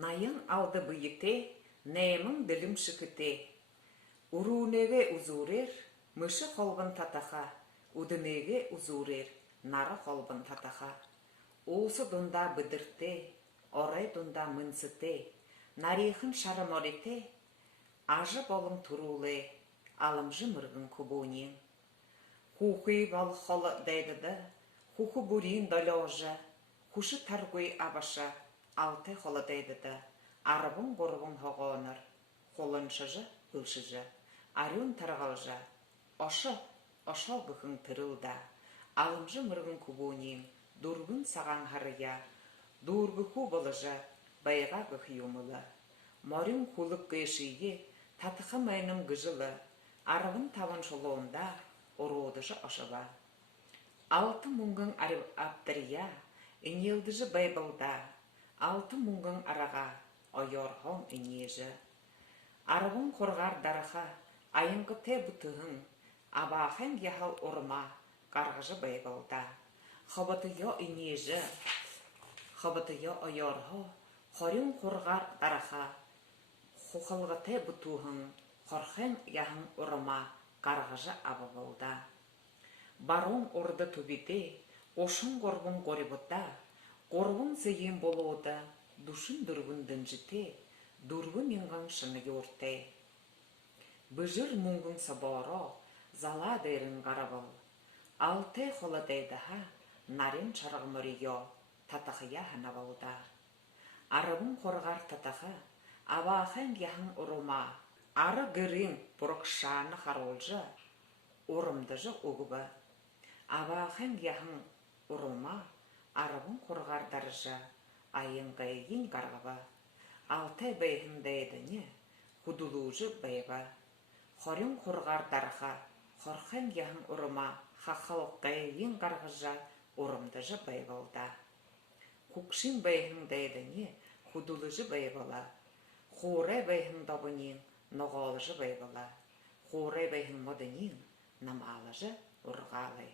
Найын алды бүйіте, нәймін ділім шікіте. Урунеге узурер, мышы қолбын татаха, удынеге узурер, нары қолбын татаха. Осы дұнда бідірте, орай дұнда мынсыте, нарихын шарыморите, ажы болым туруле, Аламжи Мэргэн кубунин. Хухи вал холы дайдыды, хуху бурин доложа, хуши таргуй абаша, алты холы дайдыды, арабын горбын хоғоныр, холыншыжы, ылшыжы, арюн тарғалжа, ошы бұхын тырылда, Аламжи Мэргэн кубунин, дургын саған харыя, дургыху болыжа, байға гых юмылы. Морин хулып гайшие, татықы майным гыжылы, арабын таван шолуында, орудыжы ашыба. Алты мұңгын аптырия, инелдіжі байбылда, алты мұңгын араға, ойорхон инежі. Арабын қорғар дарыға, айынғы те бұтығын, абақын яхал орма, қарғыжы байбылда. Хабатыйо инежі, хабатыйо ойорхо, хорин қорғар дарыға, хухылғы те бұтығын, хорхен яхын орма, қарғыжы абабылда. Барон орды түбіде, ошын горбын горибыда, горбын сейен болуыда, душын дүргін дінжіте, дүргі менғын шыны өрте. Бұжыр мұңгын саборо, зала дәрін қарабыл, алты холодайдаға, нарин чарғымырыйо, татақыя ханабылда. Арабын қорғар татаға, абақын яхын ұрыма, ары гырин бұрықшаны қаролжы, орымдыжы оғыбы. Абақын яхын ұрыма, арабын қорғар дарыжы, айынға ең қарғыбы. Алты бәйхін дәйдіні, худулужы бәйбі. Хорин қорғар дарыға, хорхын яхын ұрыма, хақылыққа ең қарғыжы, орымдыжы бәйбілда. Құқшын бәйхін дәйдіні, худулужы бәйбіла. Хоре бәйхін добынин, ноғалыжы бәйбіла. Хоре бәйхін модынин, намалыжы ұрғалы.